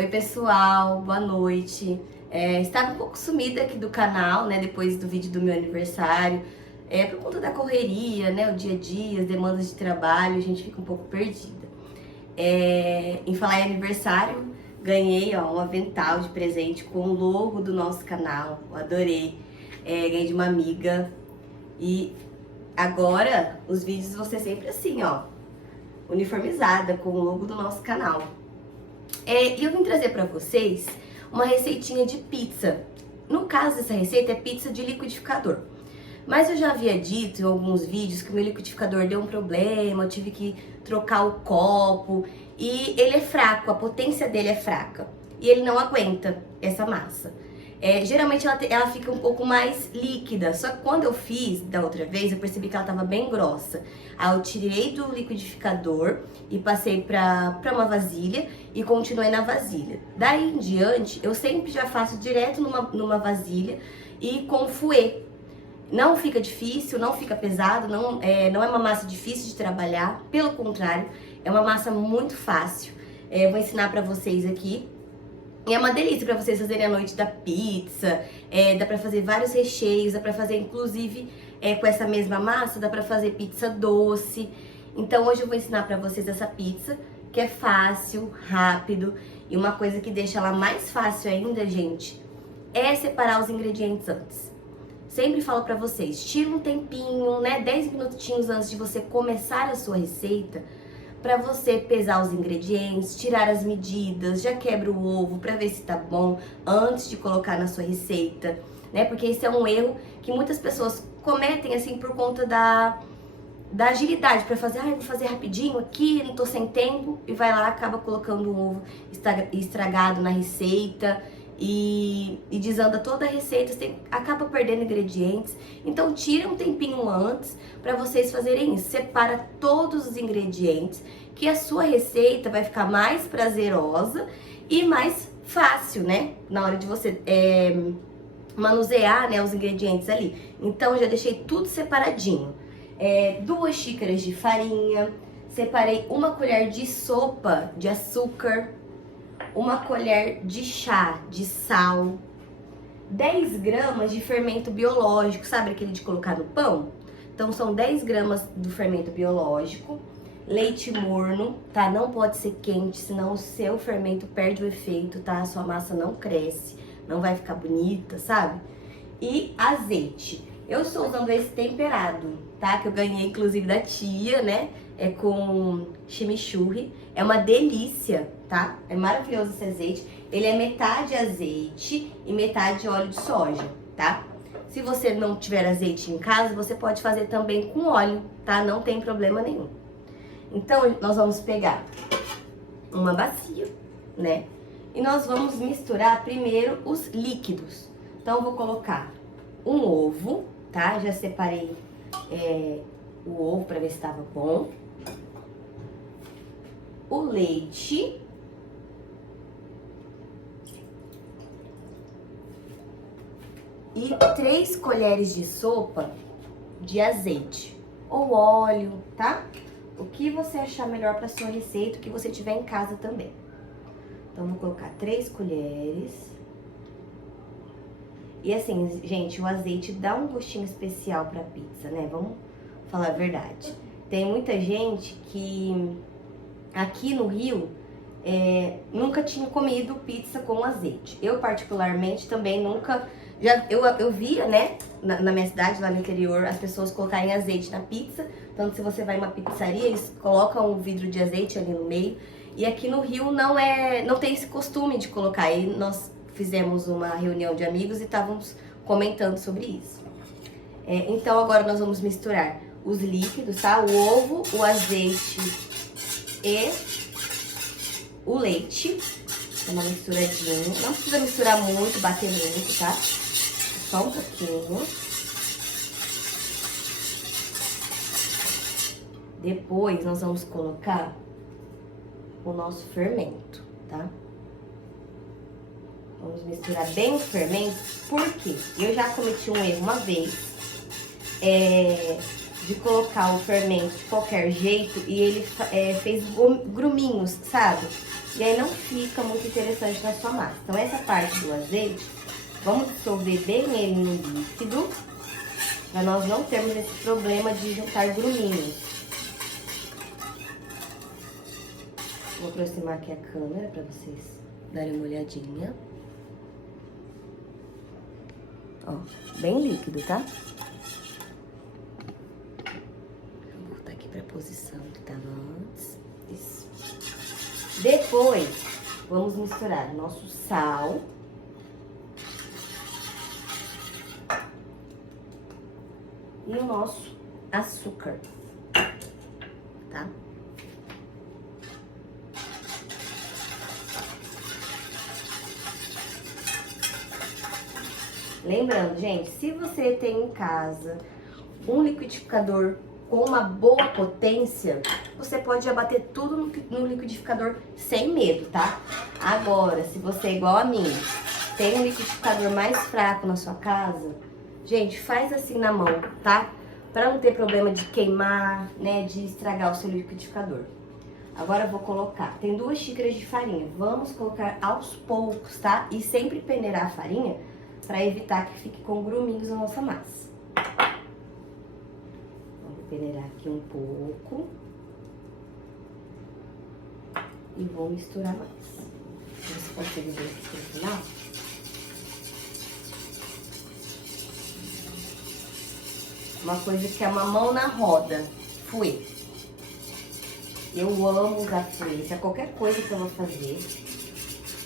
Oi pessoal, boa noite. Estava um pouco sumida aqui do canal, né, depois do vídeo do meu aniversário. Por conta da correria, né, o dia a dia, as demandas de trabalho, a gente fica um pouco perdida. Em falar em aniversário, ganhei um avental de presente com o logo do nosso canal, eu adorei. Ganhei de uma amiga e agora os vídeos vão ser sempre assim, uniformizada com o logo do nosso canal. E eu vim trazer pra vocês uma receitinha de pizza. No caso, essa receita é pizza de liquidificador. Mas eu já havia dito em alguns vídeos que o meu liquidificador deu um problema, eu tive que trocar o copo e ele é fraco, a potência dele é fraca e ele não aguenta essa massa. Geralmente ela fica um pouco mais líquida, só que quando eu fiz da outra vez eu percebi que ela estava bem grossa. Aí eu tirei do liquidificador e passei para uma vasilha e continuei na vasilha. Daí em diante eu sempre já faço direto numa vasilha e com fouet. Não fica difícil, não fica pesado, não é uma massa difícil de trabalhar, pelo contrário, é uma massa muito fácil. Eu vou ensinar pra vocês aqui. E é uma delícia pra vocês fazerem a noite da pizza, dá pra fazer vários recheios, dá pra fazer inclusive com essa mesma massa, dá pra fazer pizza doce. Então hoje eu vou ensinar pra vocês essa pizza, que é fácil, rápido, e uma coisa que deixa ela mais fácil ainda, gente, é separar os ingredientes antes. Sempre falo pra vocês, tira um tempinho, né, 10 minutinhos antes de você começar a sua receita, pra você pesar os ingredientes, tirar as medidas, já quebra o ovo pra ver se tá bom antes de colocar na sua receita, né? Porque esse é um erro que muitas pessoas cometem assim por conta da agilidade, pra fazer, vou fazer rapidinho aqui, não tô sem tempo, e vai lá, acaba colocando um ovo estragado na receita. E desanda toda a receita, você acaba perdendo ingredientes. Então tira um tempinho antes para vocês fazerem isso. Separa todos os ingredientes, que a sua receita vai ficar mais prazerosa e mais fácil, né? Na hora de você manusear, né, os ingredientes ali. Então já deixei tudo separadinho. 2 xícaras de farinha, separei 1 colher de sopa de açúcar, 1 colher de chá de sal, 10 gramas de fermento biológico, sabe aquele de colocar no pão? Então são 10 gramas do fermento biológico, leite morno, tá? Não pode ser quente, senão o seu fermento perde o efeito, tá? A sua massa não cresce, não vai ficar bonita, sabe? E azeite. Eu estou usando esse temperado, tá? Que eu ganhei inclusive da tia, né? Com chimichurri. É uma delícia, tá? É maravilhoso esse azeite. Ele é metade azeite e metade óleo de soja, tá? Se você não tiver azeite em casa, você pode fazer também com óleo, tá? Não tem problema nenhum. Então, nós vamos pegar uma bacia, né? E nós vamos misturar primeiro os líquidos. Então, eu vou colocar um ovo, tá? Já separei o ovo para ver se estava bom. O leite. E 3 colheres de sopa de azeite ou óleo, tá? O que você achar melhor para sua receita, o que você tiver em casa também. Então, vou colocar 3 colheres. E assim, gente, o azeite dá um gostinho especial pra pizza, né? Vamos falar a verdade. Tem muita gente que aqui no Rio nunca tinha comido pizza com azeite. Eu particularmente também nunca... Eu via, né, na minha cidade, lá no interior, as pessoas colocarem azeite na pizza. Então, se você vai em uma pizzaria, eles colocam um vidro de azeite ali no meio. E aqui no Rio não tem esse costume de colocar. E nós fizemos uma reunião de amigos e estávamos comentando sobre isso. Então, agora nós vamos misturar os líquidos, tá? O ovo, o azeite e o leite. Uma misturadinha. Não precisa misturar muito, bater muito, tá? Só um pouquinho. Depois nós vamos colocar o nosso fermento, tá? Vamos misturar bem o fermento, porque eu já cometi um erro uma vez de colocar o fermento de qualquer jeito e ele fez gruminhos, sabe? e aí não fica muito interessante na sua massa. Então essa parte do azeite, vamos dissolver bem ele no líquido, para nós não termos esse problema de juntar gruminhos. Vou aproximar aqui a câmera para vocês darem uma olhadinha. Ó, bem líquido, tá? Vou voltar aqui pra posição que tava antes. Isso. Depois, vamos misturar o nosso sal. E o nosso açúcar, tá? Lembrando, gente, se você tem em casa um liquidificador com uma boa potência, você pode abater tudo no liquidificador sem medo, tá? Agora, se você é igual a mim, tem um liquidificador mais fraco na sua casa, gente, faz assim na mão, tá? Pra não ter problema de queimar, né, de estragar o seu liquidificador. Agora eu vou colocar, tem 2 xícaras de farinha, vamos colocar aos poucos, tá? E sempre peneirar a farinha para evitar que fique com gruminhos na nossa massa. Vou peneirar aqui um pouco. E vou misturar mais. Você consegue ver aqui no final? Uma coisa que é uma mão na roda, fouet. Eu amo usar fouet para qualquer coisa que eu vou fazer.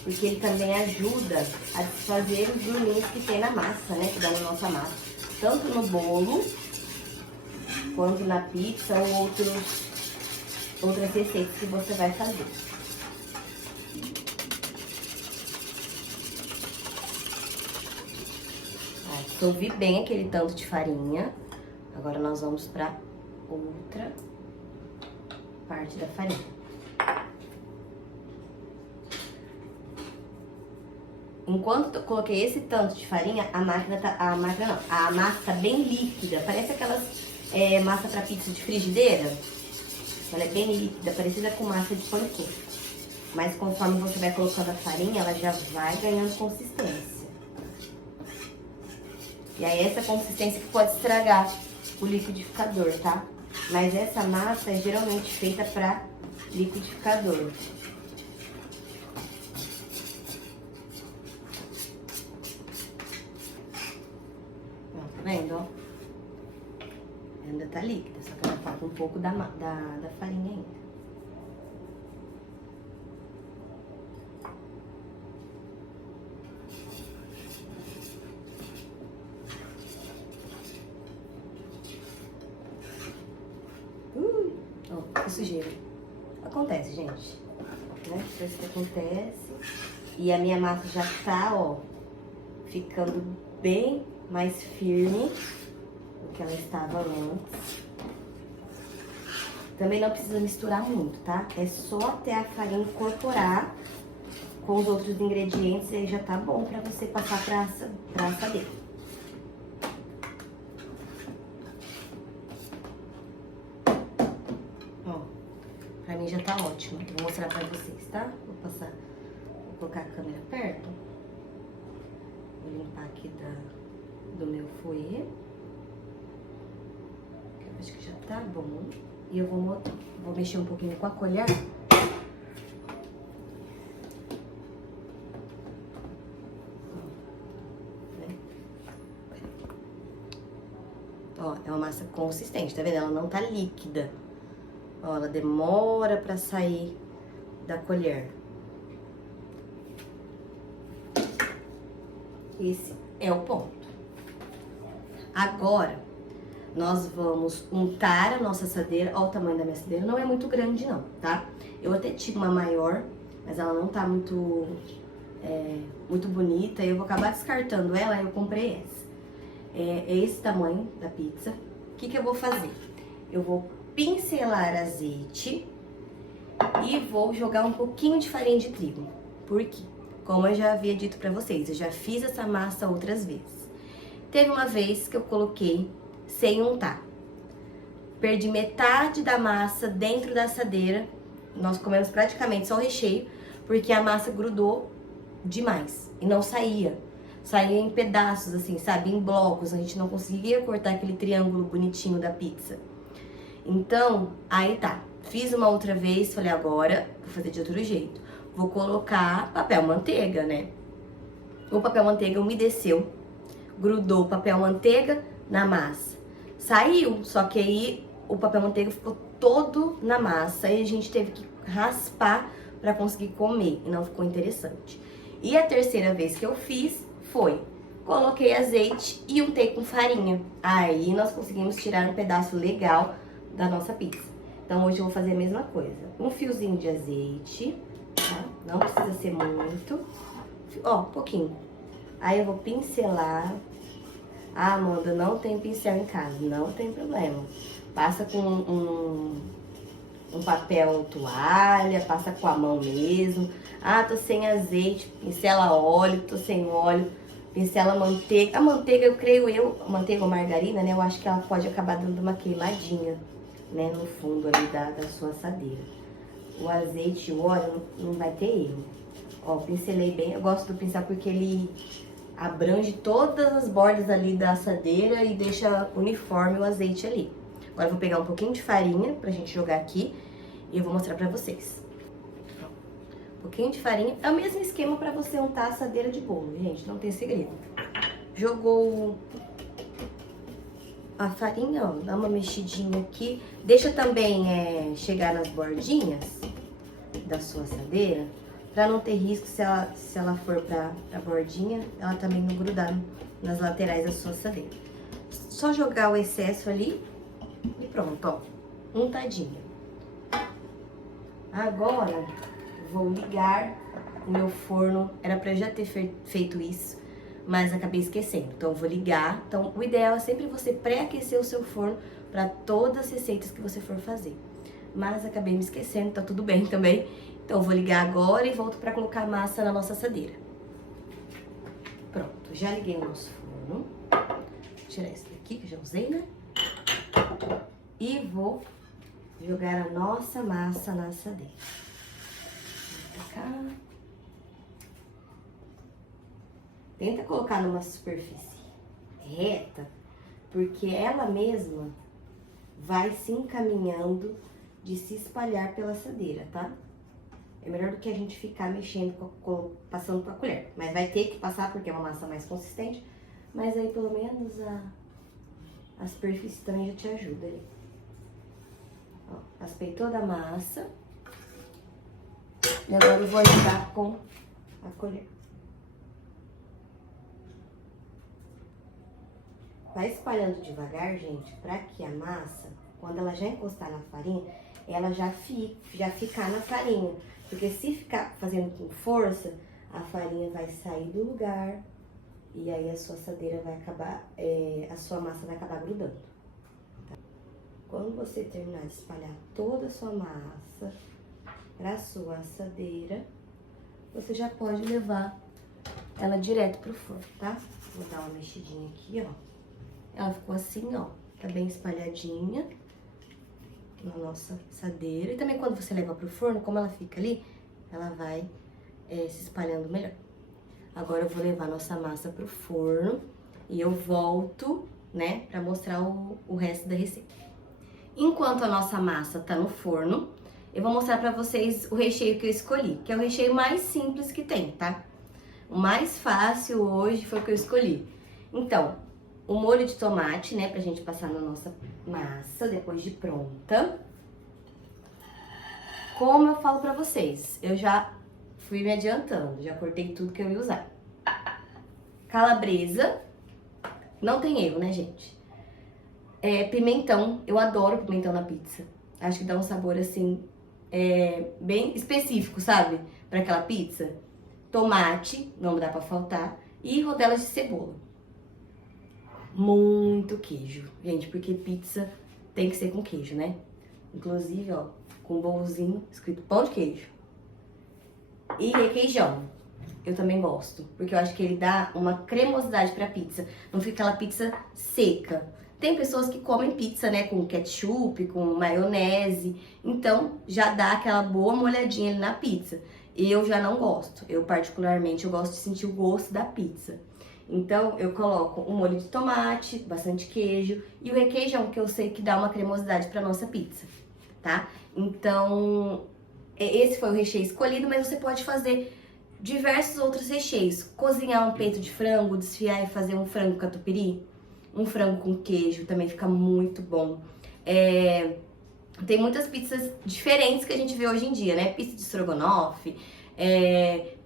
Porque ele também ajuda a desfazer os gruminhos que tem na massa, né? Que dá na nossa massa. Tanto no bolo, quanto na pizza ou outras receitas que você vai fazer. Dissolvi bem aquele tanto de farinha. Agora nós vamos para outra parte da farinha. Enquanto eu coloquei esse tanto de farinha, a massa tá bem líquida. Parece aquelas massa para pizza de frigideira. Ela é bem líquida, parecida com massa de panqueca. Mas conforme você vai colocando a farinha, ela já vai ganhando consistência. E aí essa consistência que pode estragar o liquidificador, tá? Mas essa massa é geralmente feita para liquidificador. Tá vendo, ó? Ainda tá líquida, só que ela falta um pouco da farinha ainda. Ó, que sujeira. Acontece, gente. Né? Isso que acontece. E a minha massa já tá, ó, ficando bem mais firme do que ela estava antes. Também não precisa misturar muito, tá? É só até a farinha incorporar com os outros ingredientes e aí já tá bom pra você passar pra assadeira. Ó, pra mim já tá ótimo. Vou mostrar pra vocês, tá? Vou colocar a câmera perto. Vou limpar aqui do meu fouet. Eu acho que já tá bom. E eu vou mexer um pouquinho com a colher. Ó, é uma massa consistente, tá vendo? Ela não tá líquida. Ó, ela demora pra sair da colher. Esse é o ponto. Agora, nós vamos untar a nossa assadeira. Ó o tamanho da minha assadeira, não é muito grande não, tá? Eu até tive uma maior, mas ela não tá muito bonita. Eu vou acabar descartando ela, eu comprei essa. É esse tamanho da pizza. O que eu vou fazer? Eu vou pincelar azeite e vou jogar um pouquinho de farinha de trigo. Por quê? Como eu já havia dito pra vocês, eu já fiz essa massa outras vezes. Teve uma vez que eu coloquei sem untar. Perdi metade da massa dentro da assadeira. Nós comemos praticamente só o recheio, porque a massa grudou demais e não saía. Saía em pedaços, assim, sabe? Em blocos. A gente não conseguia cortar aquele triângulo bonitinho da pizza. Então, aí tá. Fiz uma outra vez, falei, agora vou fazer de outro jeito. Vou colocar papel manteiga, né? O papel manteiga umedeceu, grudou o papel manteiga na massa. Saiu, só que aí o papel manteiga ficou todo na massa e a gente teve que raspar para conseguir comer e não ficou interessante. E a terceira vez que eu fiz foi, coloquei azeite e untei com farinha. Aí nós conseguimos tirar um pedaço legal da nossa pizza. Então hoje eu vou fazer a mesma coisa. Um fiozinho de azeite, tá? Não precisa ser muito. Ó, pouquinho. Aí eu vou pincelar. Ah, Amanda, não tem pincel em casa. Não tem problema. Passa com um papel toalha, passa com a mão mesmo. Ah, tô sem azeite, pincela óleo, tô sem óleo, pincela manteiga. A manteiga, manteiga ou margarina, né? Eu acho que ela pode acabar dando uma queimadinha, né? No fundo ali da sua assadeira. O azeite e o óleo não vai ter erro. Ó, pincelei bem. Eu gosto do pincel porque ele abrange todas as bordas ali da assadeira e deixa uniforme o azeite ali. Agora eu vou pegar um pouquinho de farinha pra gente jogar aqui e eu vou mostrar pra vocês. Um pouquinho de farinha. É o mesmo esquema pra você untar a assadeira de bolo, gente. Não tem segredo. Jogou a farinha, ó. Dá uma mexidinha aqui. Deixa também chegar nas bordinhas da sua assadeira. Pra não ter risco, se ela for pra bordinha, ela também não grudar nas laterais da sua assadeira. Só jogar o excesso ali e pronto, ó. Untadinha. Agora, vou ligar o meu forno. Era pra eu já ter feito isso, mas acabei esquecendo. Então, eu vou ligar. Então, o ideal é sempre você pré-aquecer o seu forno pra todas as receitas que você for fazer. Mas acabei me esquecendo, tá tudo bem também. Então, eu vou ligar agora e volto pra colocar a massa na nossa assadeira. Pronto, já liguei o nosso forno. Vou tirar esse daqui, que eu já usei, né? E vou jogar a nossa massa na assadeira. Vou pra cá. Tenta colocar numa superfície reta, porque ela mesma vai se encaminhando de se espalhar pela assadeira, tá? É melhor do que a gente ficar mexendo, passando com a colher. Mas vai ter que passar porque é uma massa mais consistente. Mas aí pelo menos a superfície também já te ajuda aí. Ó, raspei toda a massa. E agora eu vou ajudar com a colher. Vai espalhando devagar, gente, pra que a massa, quando ela já encostar na farinha, ela já ficar na farinha. Porque se ficar fazendo com força, a farinha vai sair do lugar e aí a sua assadeira vai acabar, a sua massa vai acabar grudando. Tá? Quando você terminar de espalhar toda a sua massa pra sua assadeira, você já pode levar ela direto pro forno, tá? Vou dar uma mexidinha aqui, ó. Ela ficou assim, ó, tá bem espalhadinha na nossa assadeira. E também quando você leva pro forno, como ela fica ali, ela vai se espalhando melhor. Agora eu vou levar nossa massa pro forno e eu volto, né, pra mostrar o resto da receita. Enquanto a nossa massa tá no forno, eu vou mostrar pra vocês o recheio que eu escolhi, que é o recheio mais simples que tem, tá? O mais fácil hoje foi o que eu escolhi. Então, o molho de tomate, né, pra gente passar na nossa massa depois de pronta. Como eu falo pra vocês, eu já fui me adiantando, já cortei tudo que eu ia usar. Calabresa, não tem erro, né, gente? Pimentão, eu adoro pimentão na pizza. Acho que dá um sabor, assim, bem específico, sabe? Pra aquela pizza. Tomate, não dá pra faltar. E rodelas de cebola. Muito queijo, gente, porque pizza tem que ser com queijo, né? Inclusive, ó, com um bolzinho escrito pão de queijo. E requeijão, eu também gosto, porque eu acho que ele dá uma cremosidade pra pizza. Não fica aquela pizza seca. Tem pessoas que comem pizza, né, com ketchup, com maionese. Então, já dá aquela boa molhadinha ali na pizza. E eu já não gosto. Eu, particularmente, eu gosto de sentir o gosto da pizza. Então, eu coloco um molho de tomate, bastante queijo e o requeijão, que eu sei que dá uma cremosidade pra nossa pizza, tá? Então, esse foi o recheio escolhido, mas você pode fazer diversos outros recheios. Cozinhar um peito de frango, desfiar e fazer um frango catupiry, um frango com queijo, também fica muito bom. Tem muitas pizzas diferentes que a gente vê hoje em dia, né? Pizza de estrogonofe,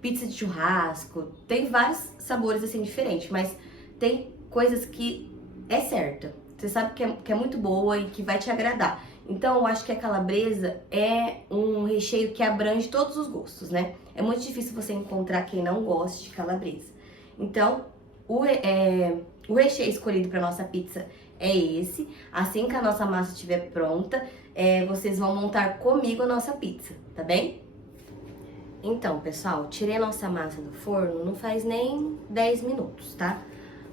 pizza de churrasco, tem vários sabores assim diferentes, mas tem coisas que é certa. Você sabe que é muito boa e que vai te agradar. Então eu acho que a calabresa é um recheio que abrange todos os gostos, né? É muito difícil você encontrar quem não goste de calabresa. Então, o recheio escolhido para nossa pizza é esse. Assim que a nossa massa estiver pronta, vocês vão montar comigo a nossa pizza, tá bem? Então, pessoal, tirei a nossa massa do forno, não faz nem 10 minutos, tá?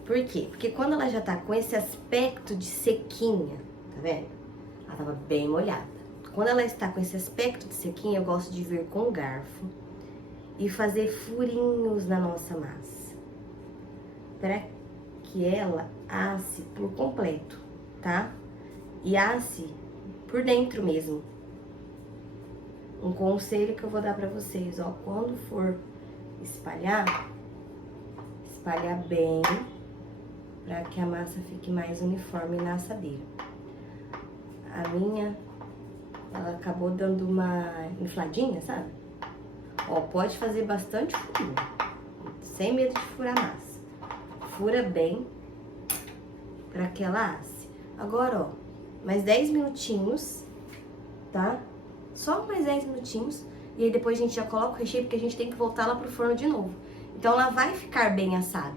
Por quê? Porque quando ela já tá com esse aspecto de sequinha, tá vendo? Ela tava bem molhada. Quando ela está com esse aspecto de sequinha, eu gosto de vir com o garfo e fazer furinhos na nossa massa, para que ela asse por completo, tá? E asse por dentro mesmo. Um conselho que eu vou dar pra vocês, ó, quando for espalhar bem, pra que a massa fique mais uniforme na assadeira. A minha, ela acabou dando uma infladinha, sabe? Ó, pode fazer bastante furinho, sem medo de furar a massa. Fura bem, pra que ela asse. Agora, ó, mais 10 minutinhos, tá? Só mais 10 minutinhos. E aí depois a gente já coloca o recheio, porque a gente tem que voltar lá pro forno de novo. Então ela vai ficar bem assada.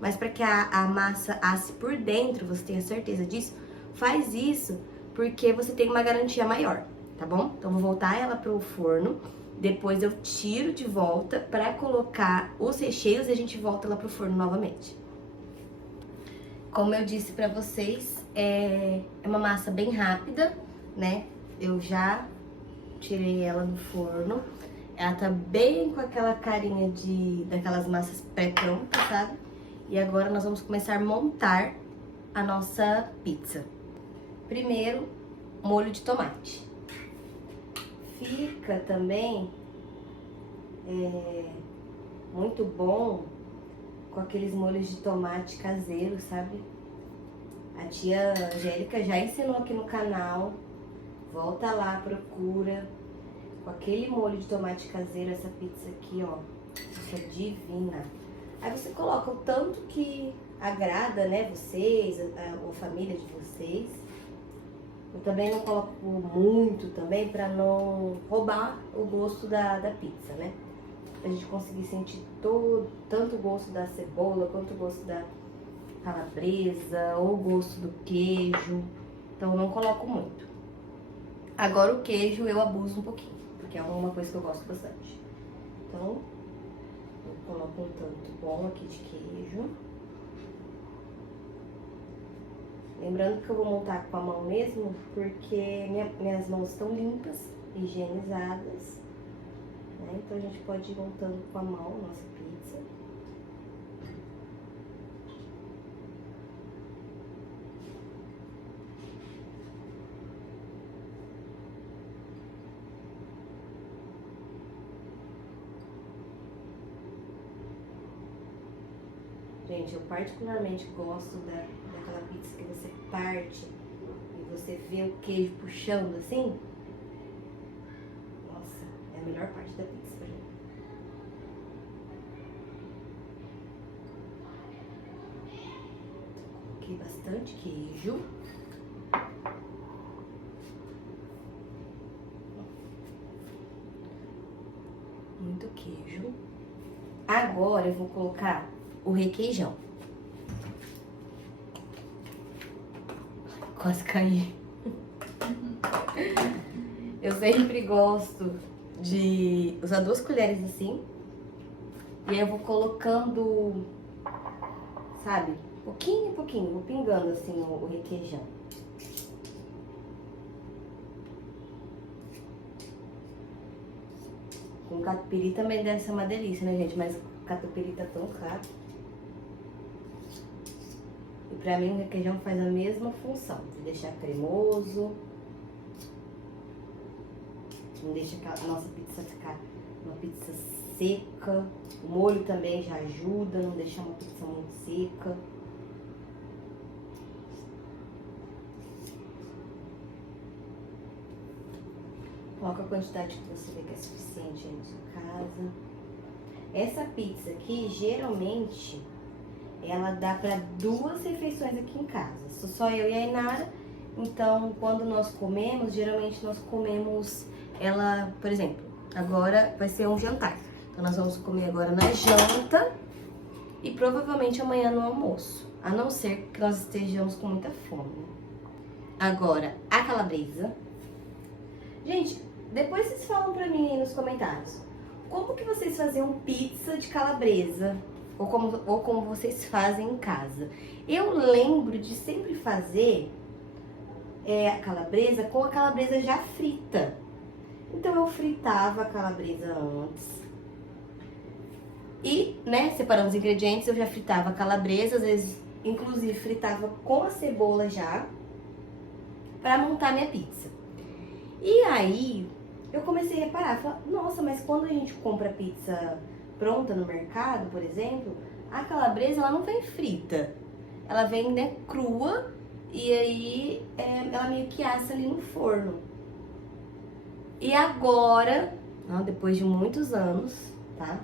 Mas para que a massa asse por dentro, você tenha certeza disso, faz isso porque você tem uma garantia maior, tá bom? Então vou voltar ela pro forno. Depois eu tiro de volta para colocar os recheios e a gente volta lá pro forno novamente. Como eu disse pra vocês, é uma massa bem rápida, né? Eu já tirei ela do forno. Ela tá bem com aquela carinha daquelas massas pré-prontas, sabe? E agora nós vamos começar a montar a nossa pizza. Primeiro, molho de tomate. Fica também muito bom com aqueles molhos de tomate caseiros, sabe? A tia Angélica já ensinou aqui no canal. Volta lá, procura. Com aquele molho de tomate caseiro, essa pizza aqui, ó, fica divina. Aí você coloca o tanto que agrada, né, vocês, a família de vocês. Eu também não coloco muito também pra não roubar o gosto da pizza, né? Pra gente conseguir sentir tanto o gosto da cebola, quanto o gosto da calabresa, ou o gosto do queijo. Então eu não coloco muito. Agora o queijo eu abuso um pouquinho, porque é uma coisa que eu gosto bastante. Então, eu coloco um tanto bom aqui de queijo. Lembrando que eu vou montar com a mão mesmo, porque minhas mãos estão limpas, higienizadas, né? Então a gente pode ir montando com a mão nossa pizza. Gente, eu particularmente gosto daquela pizza que você parte e você vê o queijo puxando assim. Nossa, é a melhor parte da pizza pra mim. Coloquei bastante queijo. Muito queijo. Agora eu vou colocar o requeijão. Quase caí. Eu sempre gosto de usar 2 colheres assim. E aí eu vou colocando, sabe, pouquinho em pouquinho, vou pingando assim o requeijão. Com catupiry também deve ser uma delícia, né, gente? Mas o catupiry tá tão caro. E pra mim o requeijão faz a mesma função, de deixar cremoso. Não deixa a nossa pizza ficar uma pizza seca. O molho também já ajuda, não deixar uma pizza muito seca. Coloca a quantidade que você vê que é suficiente aí na sua casa. Essa pizza aqui, geralmente, ela dá para 2 refeições aqui em casa. Sou só eu e a Inara. Então, quando nós comemos, geralmente nós comemos ela, por exemplo, agora vai ser um jantar. Então, nós vamos comer agora na janta e provavelmente amanhã no almoço. A não ser que nós estejamos com muita fome. Agora, a calabresa. Gente, depois vocês falam pra mim aí nos comentários. Como que vocês faziam pizza de calabresa? Ou como vocês fazem em casa? Eu lembro de sempre fazer a calabresa com a calabresa já frita. Então eu fritava a calabresa antes. E, né, separando os ingredientes, eu já fritava a calabresa. Às vezes, inclusive, fritava com a cebola já. Pra montar minha pizza. E aí, eu comecei a reparar. Falar, nossa, mas quando a gente compra pizza pronta no mercado, por exemplo, a calabresa, ela não vem frita. Ela vem, né, crua. E aí, ela meio que assa ali no forno. E agora, depois de muitos anos, tá?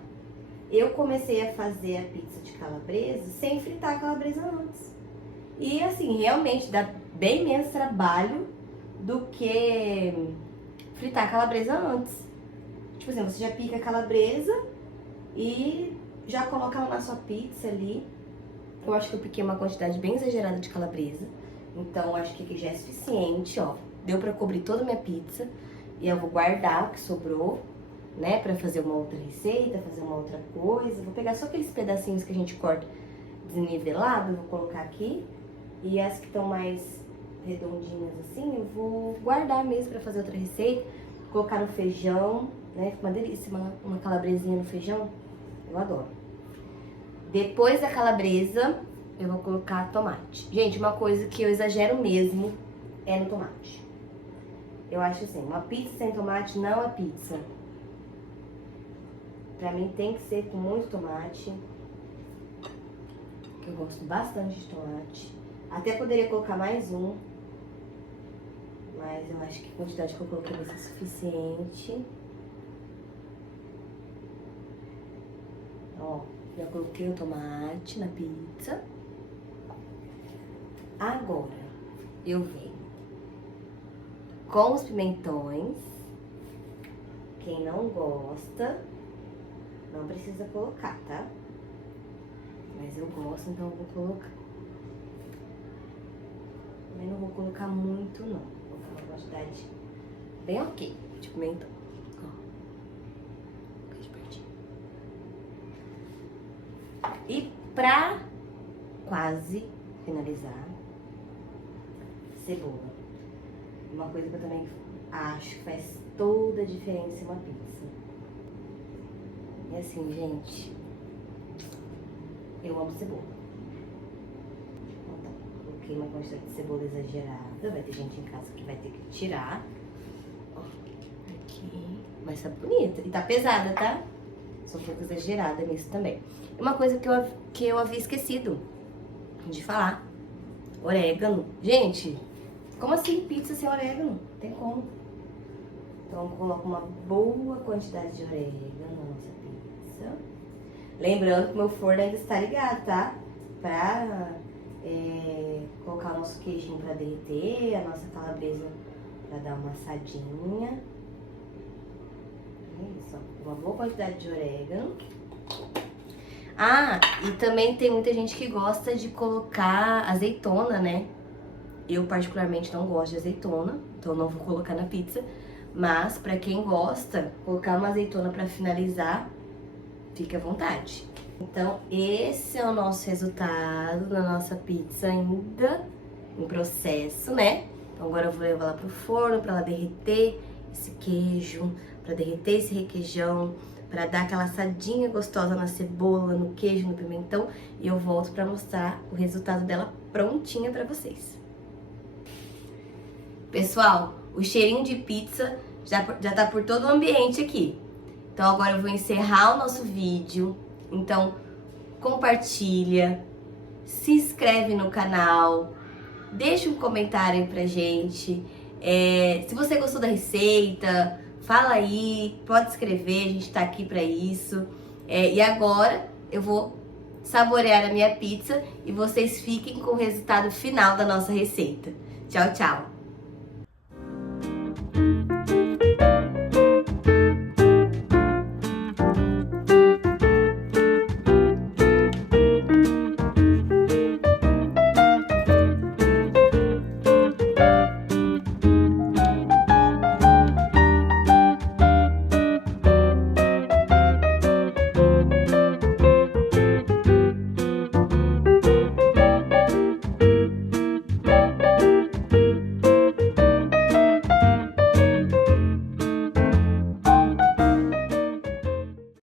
Eu comecei a fazer a pizza de calabresa sem fritar a calabresa antes. E assim, realmente dá bem menos trabalho do que fritar a calabresa antes. Tipo assim, você já pica a calabresa e já coloca ela na sua pizza ali. Eu acho que eu piquei uma quantidade bem exagerada de calabresa. Então, acho que aqui já é suficiente, ó. Deu pra cobrir toda a minha pizza. E eu vou guardar o que sobrou, né? Pra fazer uma outra receita, fazer uma outra coisa. Vou pegar só aqueles pedacinhos que a gente corta desnivelado, vou colocar aqui. E as que estão mais redondinhas assim, eu vou guardar mesmo pra fazer outra receita. Colocar no feijão, né? Fica uma delícia, uma calabresinha no feijão. Eu adoro. Depois da calabresa, eu vou colocar tomate. Gente, uma coisa que eu exagero mesmo é no tomate. Eu acho assim, uma pizza sem tomate não é pizza. Pra mim tem que ser com muito tomate. Que eu gosto bastante de tomate. Até poderia colocar mais um. Mas eu acho que a quantidade que eu coloquei vai ser suficiente. Ó, já coloquei o tomate na pizza. Agora, eu venho com os pimentões. Quem não gosta, não precisa colocar, tá? Mas eu gosto, então eu vou colocar. Também não vou colocar muito, não. Vou colocar uma quantidade bem ok de pimentão. Ó. De pertinho. E pra quase finalizar, cebola. Uma coisa que eu também acho que faz toda a diferença em uma pizza. E assim, gente, eu amo cebola. Então, coloquei uma quantidade de cebola exagerada. Vai ter gente em casa que vai ter que tirar. Ó, aqui. Mas tá bonita. E tá pesada, tá? Só um pouco exagerada nisso também. E uma coisa que eu havia esquecido de falar. Orégano. Gente, como assim pizza sem orégano? Não tem como. Então, eu coloco uma boa quantidade de orégano na nossa pizza. Lembrando que o meu forno ainda está ligado, tá? Pra colocar o nosso queijinho pra derreter, a nossa calabresa pra dar uma assadinha. Isso, ó. Uma boa quantidade de orégano. Ah, e também tem muita gente que gosta de colocar azeitona, né? Eu particularmente não gosto de azeitona, então não vou colocar na pizza. Mas pra quem gosta, colocar uma azeitona pra finalizar, fique à vontade. Então esse é o nosso resultado da nossa pizza ainda em processo, né? Então agora eu vou levar ela pro forno pra ela derreter esse queijo, pra derreter esse requeijão, para dar aquela assadinha gostosa na cebola, no queijo, no pimentão, e eu volto para mostrar o resultado dela prontinha para vocês. Pessoal, o cheirinho de pizza já tá por todo o ambiente aqui. Então agora eu vou encerrar o nosso vídeo. Então compartilha, se inscreve no canal, deixa um comentário aí pra gente. Se você gostou da receita, fala aí, pode escrever, a gente tá aqui pra isso. E agora eu vou saborear a minha pizza e vocês fiquem com o resultado final da nossa receita. Tchau, tchau!